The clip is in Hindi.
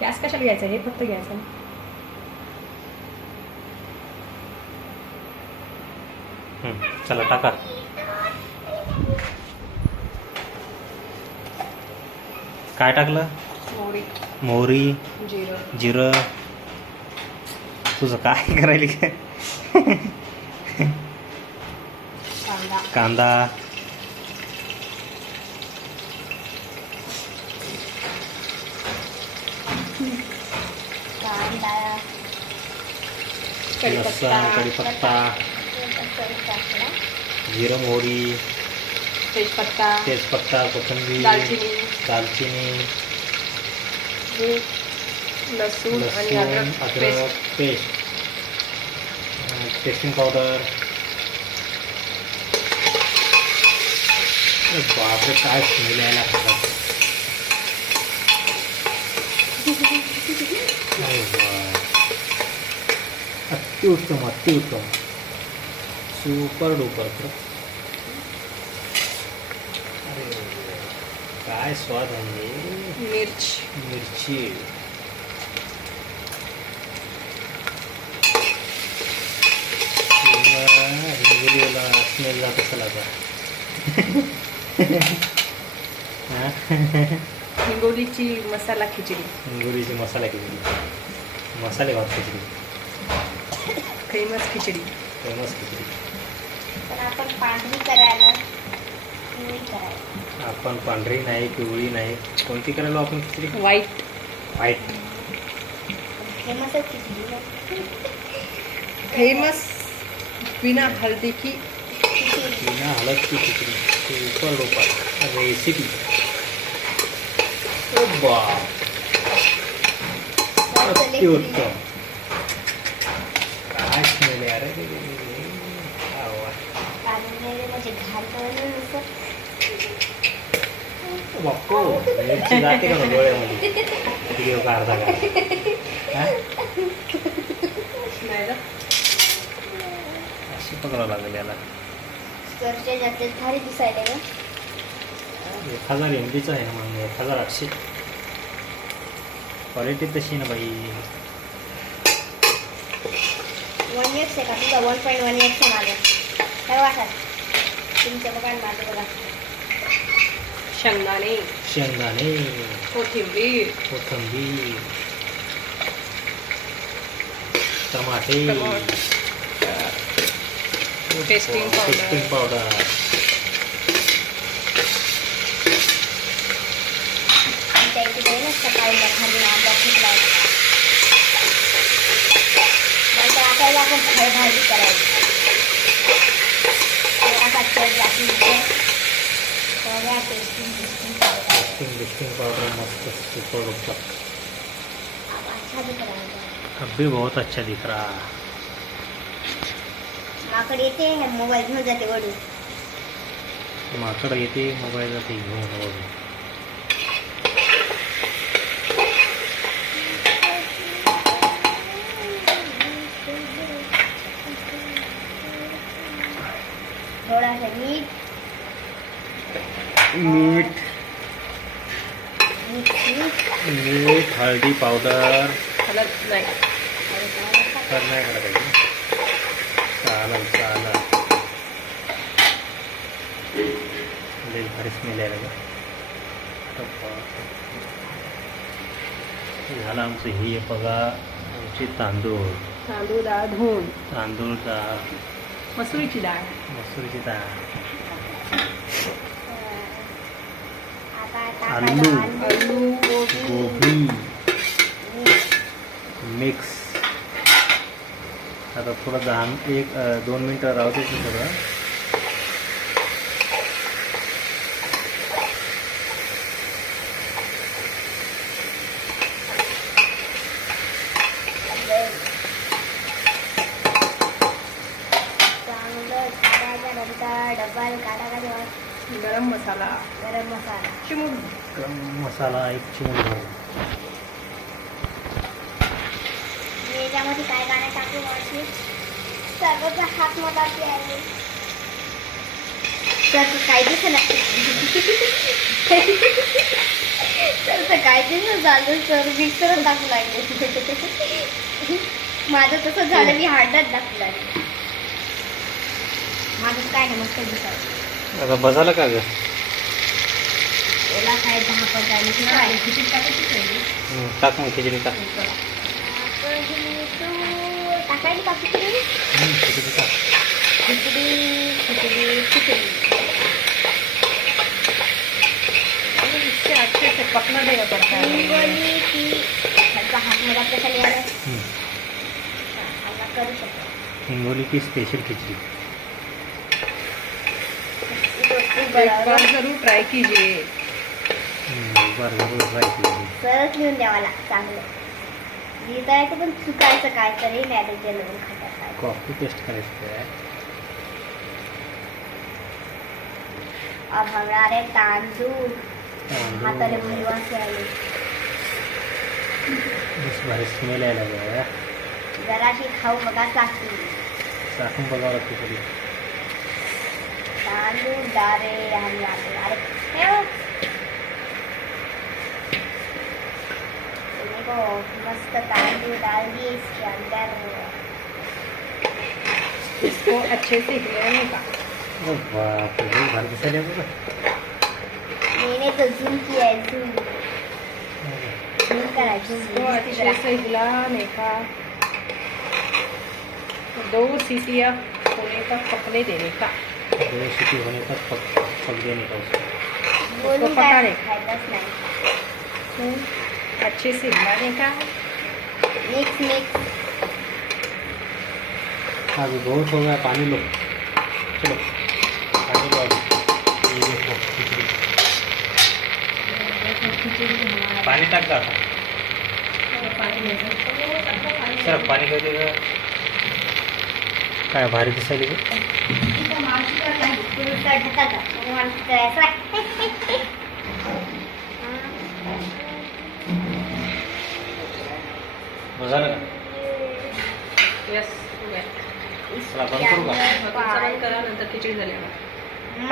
गॅस कशाला घ्यायचा? हे फक्त घ्यायचं. चला टाका. काय टाकलं? मोहरी. मोहरी. जिरं. जिरं. तुझं काय करायली? काय कांदा. कांदा. लसण कढीपत्ता टाकला जिरं मोहरी तेजपत्ता तेजपत्ता कोथिंबीर दालचिनी दालचिनी लसूण अद्रक पेस्ट टेस्टिंग पावडर बापरे काय स्मेल यायला लागतात अतिउत्तम अतिउत्तम सुपर डुपर. अरे काय स्वाद आहे मिर्च। मिरची। स्मेल जात असेल आता हिंगोलीची मसाला खिचडी। हिंगोलीची मसाला खिचडी। मसाले भात खिचडी। फ़ेमस खिचडी। फ़ेमस खिचडी। आपण पांढरी करायला आपण पांढरी नाही पिवळी नाही. कोणती करायला आपण खिचडी? व्हाईट व्हाईट फेमसच खिचडी फ़ेमस बिना हल्दी की बिना हलदची खिचडी. सुपर डुपर रेसिपी ओ मिरची जाते का ना डोळ्यामध्ये व्हिडिओ का अर्धा का हा? नाही ना अशी पकडावं लागेल याला भारी दिसायला एक हजार एम बीचं आहे ना मग एक हजार आठशे क्वालिटी तशी ना बाई वन इयर्स आहे का तुझा वन पॉईंट वन इयर्स आहे माझं काय वाटत? तुमच्या बघा आणि माझं बघा. शेंगदाणे. शेंगदाणे. कोथिंबीर. कोथंबीर. टमाटे. Testing powder. टेस्टिंग पावडर सकाळी टेस्टिंग टेस्टिंग टेस्टिंग पाउडर मस्त सुपर डुपर अब अच्छा। दिख रहा है अब भी बहुत अच्छा दिख रहा। माकड येते मोबाईल घेऊन जाते वडू। माकड येते मोबाईल जाते घेऊन मीठ हळदी पावडर. हलद नाही. तर नाही करायला पाहिजे चालेल चालेल. भारी स्मेल यायला झालं आमचं हे बघा आमचे तांदूळ. तांदूळ डाळ धुवून. तांदूळ डाळ. मसुरीची डाळ. मसूरची डाळ. आलू. आलू. मिक्स। आता थोडं दहा एक दोन मिनटं राहू दे काढायला गरम मसाला गरम मसाला। चिमूट गरम मसाला एक चिमूट भर मी याच्यामध्ये काय गाणं टाकू मावशी? सर्वचा हात मोठा आहे. तर काय दिसत तर काय दिसत झालं सर टाकू लागले. माझं तसं झालं मी हार्डात टाकू लागले. माझं काय नाही मस्त दिसायचं. आता बसायला का याला काय दहा पंधरा काय खिचडी टाकायची पहिली. टाक मग खिचडी टाक टाकायची का खिचडी? खिचडी टाक खिचडी खिचडी खिचडी। इससे अच्छे से पकना देगा पड़ता है। हिंगोली की हं. करू हिंगोली की स्पेशल खिचड़ी। एक बार ज़रूर ट्राई कीजिए। बार ज़रूर ट्राय कीजिए सरच लिहून द्यावा चांगलं लिहिता येतं पण चुकायचं काय तरी तर जेलवून खातात कॉफ़ी पेस्ट करायचं काय अभंगारे तांदूळ हाताने तांदूळ. भरवासे आले मस्त भारी स्मेल यायला लागला जराशी खाऊ बघा चाकू चाकून बघावं लागतं कधी तांदूळ डारे आणि अरे हे बघ. देखो मस्त तांदूळ डाल दिए इसके अंदर इसको अच्छे से हिलाने का ओ बाप रे लई भारी दिसायला बघा मैंने तो जूम किया है जूम। जूम करा जूम। इसको अच्छे से हिलाने का दो सीटियाँ होने तक पकने देने का। दो सीटी होने तक पक पक देने का उसको। बोलून अच्छे से हिलाने का मिक्स मिक्स अभी बहुत हो गया पानी लो। चलो पानी लो ये देखो खिचड़ी। पानी टाक का सर पाणी घेऊ दे गं. काय भारी दिसायली करू का? करा नंतर खिचडी झाल्यावर